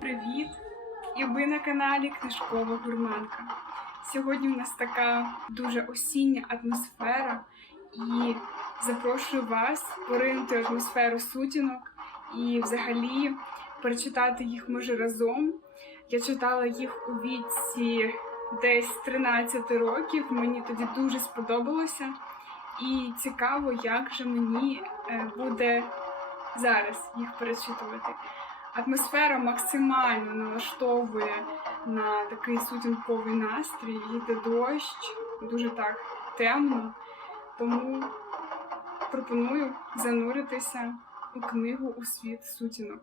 Привіт! І ви на каналі Книжкова Гурманка. Сьогодні в нас така дуже осіння атмосфера, і запрошую вас поринути атмосферу сутінок і взагалі перечитати їх може разом. Я читала їх у віці десь 13 років. Мені тоді дуже сподобалося. І цікаво, як же мені е, буде зараз їх перечитувати. Атмосфера максимально налаштовує на такий сутінковий настрій, йде дощ, дуже так темно. Тому пропоную зануритися у книгу у світ сутінок.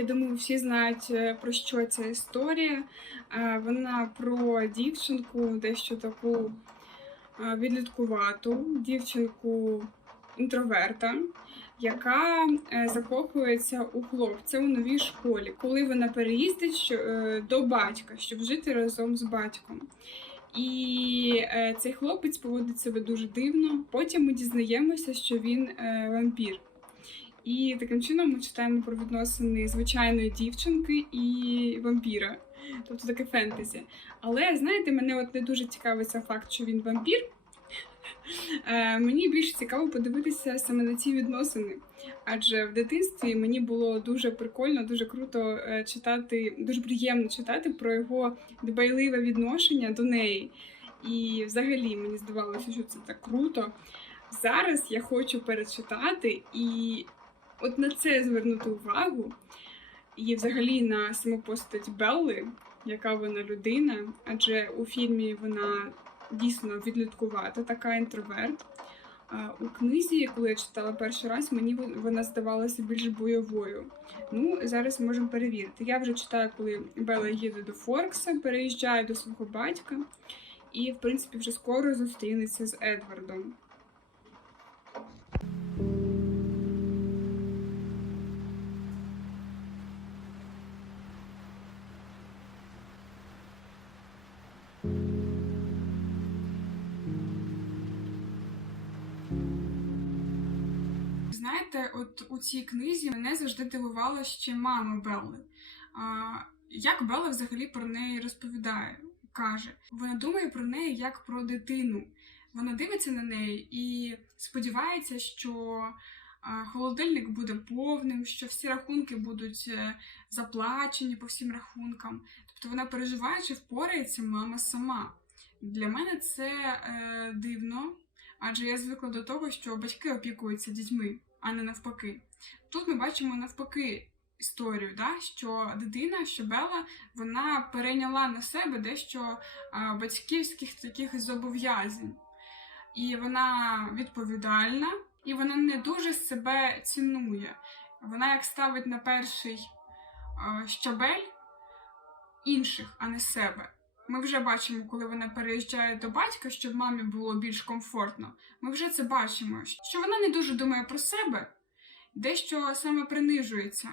Я думаю, всі знають е, про що ця історія. Е, Вона про дівчинку, дещо таку е, відліткувату, дівчинку інтроверта, яка закохується у хлопця у новій школі, коли вона переїздить до батька, щоб жити разом з батьком. І цей хлопець поводить себе дуже дивно. Потім ми дізнаємося, що він вампір. І таким чином ми читаємо про відносини звичайної дівчинки і вампіра. Тобто таке фентезі. Але знаєте, мене от не дуже цікавить сам факт, що він вампір. Е, Мені більш цікаво подивитися саме на ці відносини. Адже в дитинстві мені було дуже прикольно, дуже круто е, читати, дуже приємно читати про його дбайливе відношення до неї. І взагалі мені здавалося, що це так круто. Зараз я хочу перечитати і от на це звернути увагу. І взагалі на саму постать Белли, яка вона людина, адже у фільмі вона дійсно відлюдкувата, така інтроверт. У книзі, коли я читала перший раз, мені вона здавалася більш бойовою. Ну, зараз можемо перевірити. Я вже читаю, коли Белла їде до Форкса, переїжджає до свого батька, і, в принципі, вже скоро зустрінеться з Едвардом. Знаєте, от у цій книзі мене завжди дивувала ще мама Белли. А, як Белла взагалі про неї розповідає, каже, вона думає про неї як про дитину. Вона дивиться на неї і сподівається, що холодильник буде повним, що всі рахунки будуть е, заплачені по всім рахункам. Тобто вона переживає, чи впорається мама сама. Для мене це е, дивно, адже я звикла до того, що батьки опікуються дітьми, а не навпаки. Тут ми бачимо навпаки історію, да? що дитина, що Бела, вона перейняла на себе дещо батьківських таких зобов'язань. І вона відповідальна, і вона не дуже себе цінує. Вона як ставить на перший щабель інших, а не себе. Ми вже бачимо, коли вона переїжджає до батька, щоб мамі було більш комфортно. Ми вже це бачимо, що вона не дуже думає про себе, дещо саме принижується.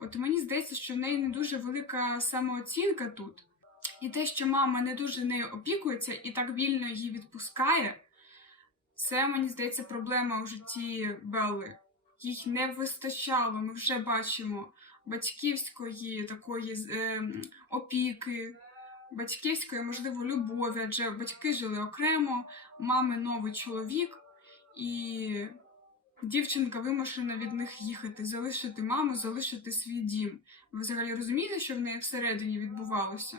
От мені здається, що в неї не дуже велика самооцінка тут. І те, що мама не дуже нею опікується і так вільно її відпускає, це, мені здається, проблема у житті Белли. Їй не вистачало, ми вже бачимо батьківської такої е, опіки, батьківської, можливо, любові, адже батьки жили окремо, мами новий чоловік, і дівчинка вимушена від них їхати, залишити маму, залишити свій дім. Ви взагалі розумієте, що в неї всередині відбувалося?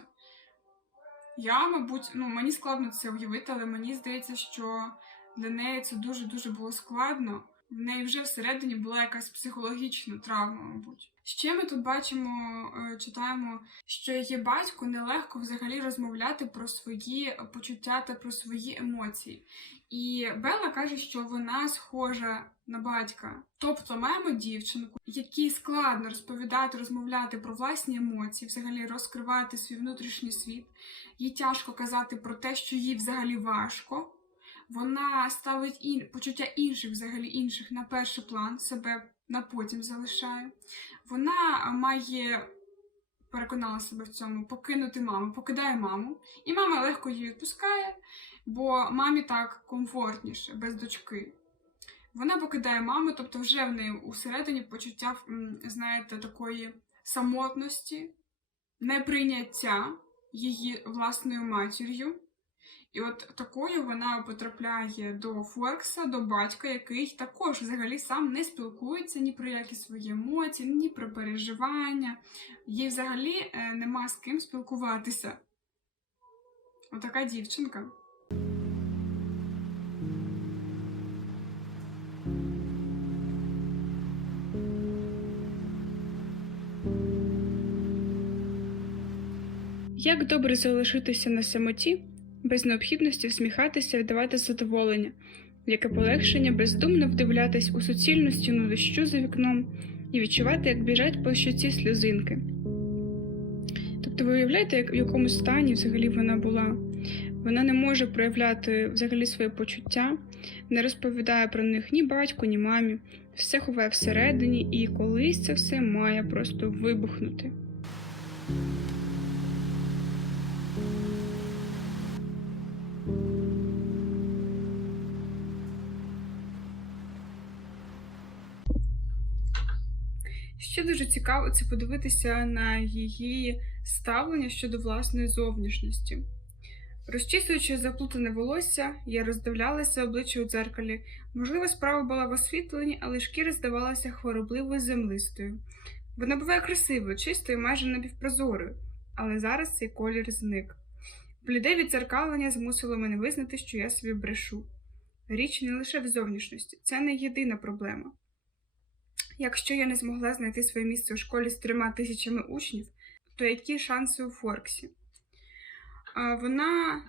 Я, мабуть, ну мені складно це уявити, але мені здається, що для неї це дуже-дуже було складно. В неї вже всередині була якась психологічна травма, мабуть. Ще ми тут бачимо, е, читаємо, що її батьку нелегко взагалі розмовляти про свої почуття та про свої емоції. І Белла каже, що вона схожа на батька. Тобто маємо дівчинку, якій складно розповідати, розмовляти про власні емоції, взагалі розкривати свій внутрішній світ. Їй тяжко казати про те, що їй взагалі важко. Вона ставить ін... почуття інших, взагалі інших на перший план, себе на потім залишає. Вона має, переконала себе в цьому, покинути маму, покидає маму, і мама легко її відпускає, бо мамі так комфортніше, без дочки. Вона покидає маму, тобто вже в неї усередині почуття, знаєте, такої самотності, неприйняття її власною матір'ю. І от такою вона потрапляє до Форкса, до батька, який також взагалі сам не спілкується ні про які свої емоції, ні про переживання. Їй взагалі е, нема з ким спілкуватися. Отака дівчинка. Як добре залишитися на самоті, без необхідності всміхатися і давати задоволення, яке полегшення бездумно вдивлятись у суцільну стіну дощу за вікном і відчувати, як біжать по щоці сльозинки. Тобто ви уявляєте, як в якому стані взагалі вона була. Вона не може проявляти взагалі свої почуття, не розповідає про них ні батьку, ні мамі, все ховає всередині, і колись це все має просто вибухнути. Ще дуже цікаво це подивитися на її ставлення щодо власної зовнішності. Розчісуючи заплутане волосся, я роздивлялася обличчя у дзеркалі. Можливо, справа була в освітленні, але шкіра здавалася хворобливою землистою. Вона буває красивою, чистою, майже напівпрозорою, але зараз цей колір зник. Бліде відзеркалення змусило мене визнати, що я собі брешу. Річ не лише в зовнішності, це не єдина проблема. Якщо я не змогла знайти своє місце у школі з трьома тисячами учнів, то які шанси у Форксі? Вона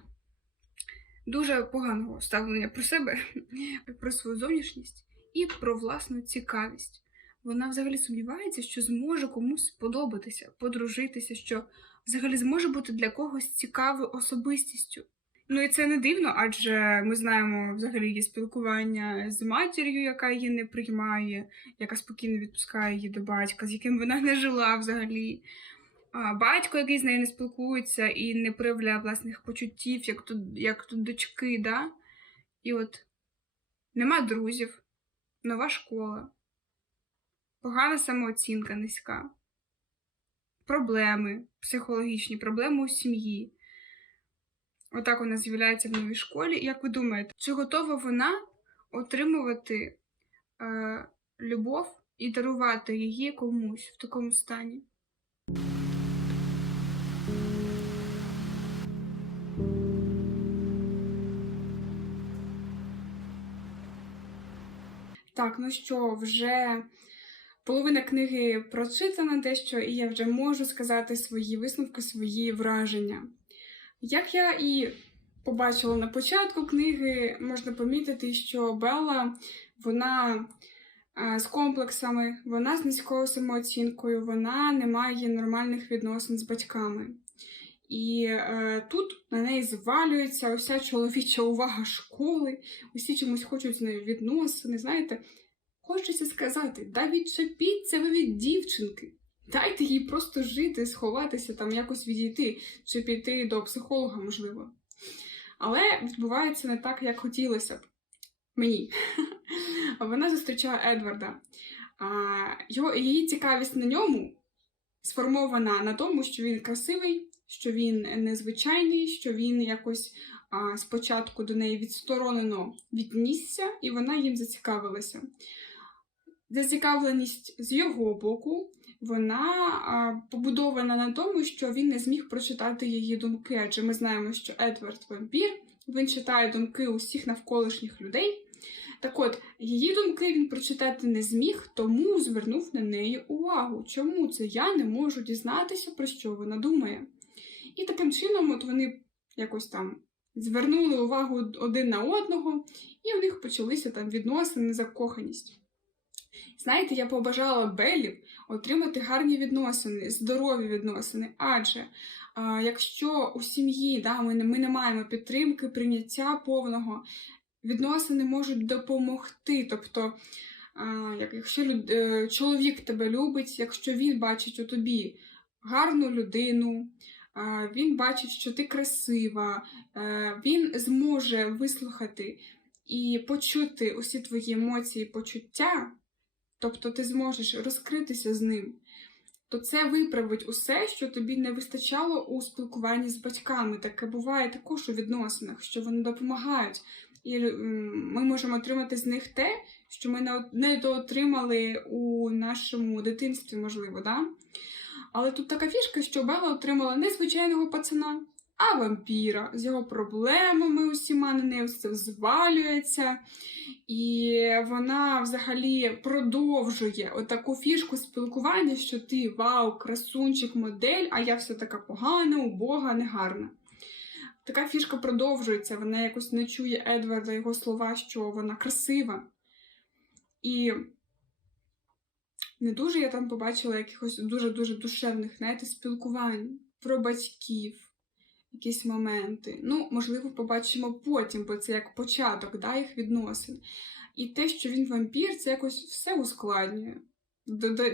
дуже поганого ставлення про себе, про свою зовнішність і про власну цікавість. Вона взагалі сумнівається, що зможе комусь сподобатися, подружитися, що взагалі зможе бути для когось цікавою особистістю. Ну і це не дивно, адже ми знаємо взагалі її спілкування з матір'ю, яка її не приймає, яка спокійно відпускає її до батька, з яким вона не жила взагалі. А, батько, який з нею не спілкується і не проявляє власних почуттів, як тут, як тут дочки, да? І от нема друзів, нова школа, погана самооцінка низька, проблеми психологічні, проблеми у сім'ї. Отак вона з'являється в новій школі. Як ви думаєте, чи готова вона отримувати е, любов і дарувати її комусь в такому стані? Так, ну що, вже половина книги прочитана дещо, і я вже можу сказати свої висновки, свої враження. Як я і побачила на початку книги, можна помітити, що Белла вона е, з комплексами, вона з низькою самооцінкою, вона не має нормальних відносин з батьками. І е, тут на неї звалюється уся чоловіча увага школи, усі чомусь хочуть з нею відносини. Знаєте, хочеться сказати, да відчепіться ви від дівчинки. Дайте їй просто жити, сховатися, там якось відійти, чи піти до психолога, можливо. Але відбувається не так, як хотілося б мені. Вона зустрічає Едварда. Його, її цікавість на ньому сформована на тому, що він красивий, що він незвичайний, що він якось а, спочатку до неї відсторонено віднісся, і вона їм зацікавилася. Зацікавленість з його боку вона побудована на тому, що він не зміг прочитати її думки. Адже ми знаємо, що Едвард вампір, він читає думки усіх навколишніх людей. Так от, її думки він прочитати не зміг, тому звернув на неї увагу. Чому це я не можу дізнатися, про що вона думає? І таким чином, от вони якось там звернули увагу один на одного, і в них почалися там відносини, закоханість. Знаєте, я побажала Беллі отримати гарні відносини, здорові відносини, адже а, якщо у сім'ї да, ми, ми не маємо підтримки, прийняття повного, відносини можуть допомогти. Тобто, а, якщо люд, е, чоловік тебе любить, якщо він бачить у тобі гарну людину, він бачить, що ти красива, е, він зможе вислухати і почути усі твої емоції, почуття, тобто ти зможеш розкритися з ним, то це виправить усе, що тобі не вистачало у спілкуванні з батьками. Таке буває також у відносинах, що вони допомагають. І ми можемо отримати з них те, що ми не от- доотримали у нашому дитинстві, можливо, да? Але тут така фішка, що Бела отримала не звичайного пацана, а вампіра з його проблемами усіма на неї все звалюється. І вона взагалі продовжує отаку фішку спілкування, що ти вау, красунчик, модель, а я все така погана, убога, негарна. Така фішка продовжується, вона якось не чує Едварда його слова, що вона красива. І не дуже я там побачила якихось дуже-дуже душевних, знаєте, спілкувань про батьків, якісь моменти. Ну, можливо, побачимо потім, бо це як початок да, їх відносин. І те, що він вампір, це якось все ускладнює.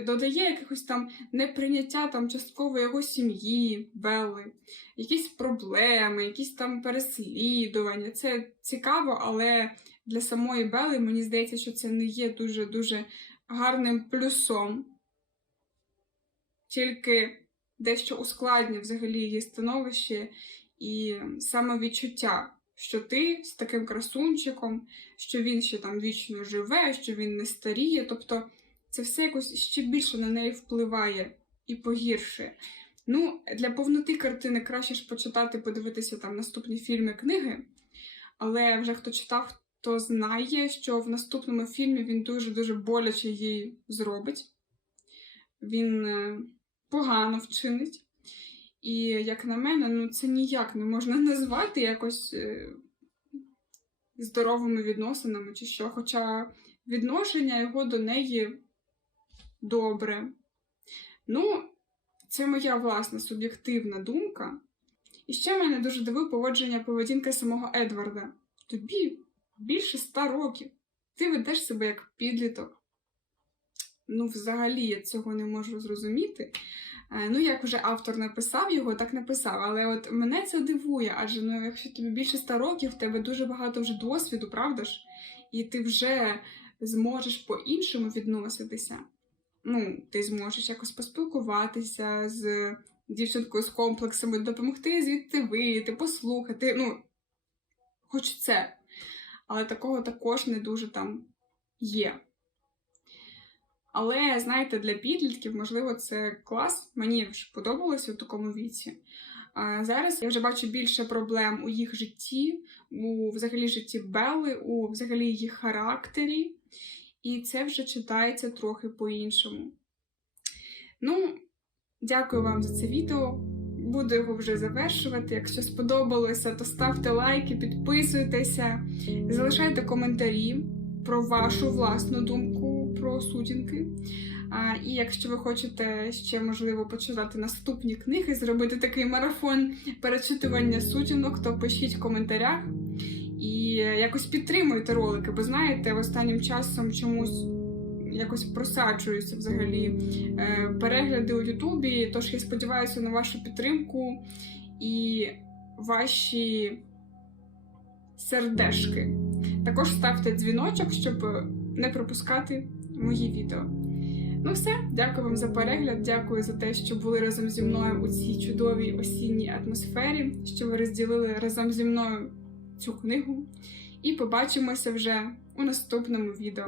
Додає якихось там неприйняття там частково його сім'ї, Белли, якісь проблеми, якісь там переслідування. Це цікаво, але для самої Белли мені здається, що це не є дуже-дуже гарним плюсом. Тільки дещо ускладнює взагалі її становище і самовідчуття, що ти з таким красунчиком, що він ще там вічно живе, що він не старіє. Тобто це все якось ще більше на неї впливає і погіршує. Ну, для повноти картини краще ж почитати, подивитися там наступні фільми, книги. Але вже хто читав, то знає, що в наступному фільмі він дуже-дуже боляче її зробить. Він е, погано вчинить. І, як на мене, ну це ніяк не можна назвати якось е, здоровими відносинами чи що. Хоча відношення його до неї добре. Ну, це моя власна суб'єктивна думка. І ще мене дуже дивує поводження поведінки самого Едварда. Тобі більше ста років. Ти ведеш себе як підліток. Ну, взагалі, я цього не можу зрозуміти. Е, Ну, як вже автор написав його, так написав. Але от мене це дивує, адже ну, якщо тобі більше ста років, в тебе дуже багато вже досвіду, правда ж? І ти вже зможеш по-іншому відноситися. Ну, ти зможеш якось поспілкуватися з дівчинкою з комплексами, допомогти звідти вийти, послухати. Ну, хоч це. Але такого також не дуже там є. Але, знаєте, для підлітків, можливо, це клас. Мені вже подобалося у такому віці. А зараз я вже бачу більше проблем у їх житті, у взагалі житті Белли, у взагалі її характері. І це вже читається трохи по-іншому. Ну, дякую вам за це відео. Буду його вже завершувати. Якщо сподобалося, то ставте лайки, підписуйтеся, залишайте коментарі про вашу власну думку про сутінки. А, і якщо ви хочете ще, можливо, почитати наступні книги, зробити такий марафон перечитування сутінок, то пишіть в коментарях і якось підтримуйте ролики, бо знаєте, останнім часом чомусь якось просаджуються взагалі е, перегляди у Ютубі. Тож я сподіваюся на вашу підтримку і ваші сердешки. Також ставте дзвіночок, щоб не пропускати мої відео. Ну все, дякую вам за перегляд, дякую за те, що були разом зі мною у цій чудовій осінній атмосфері, що ви розділили разом зі мною цю книгу. І побачимося вже у наступному відео.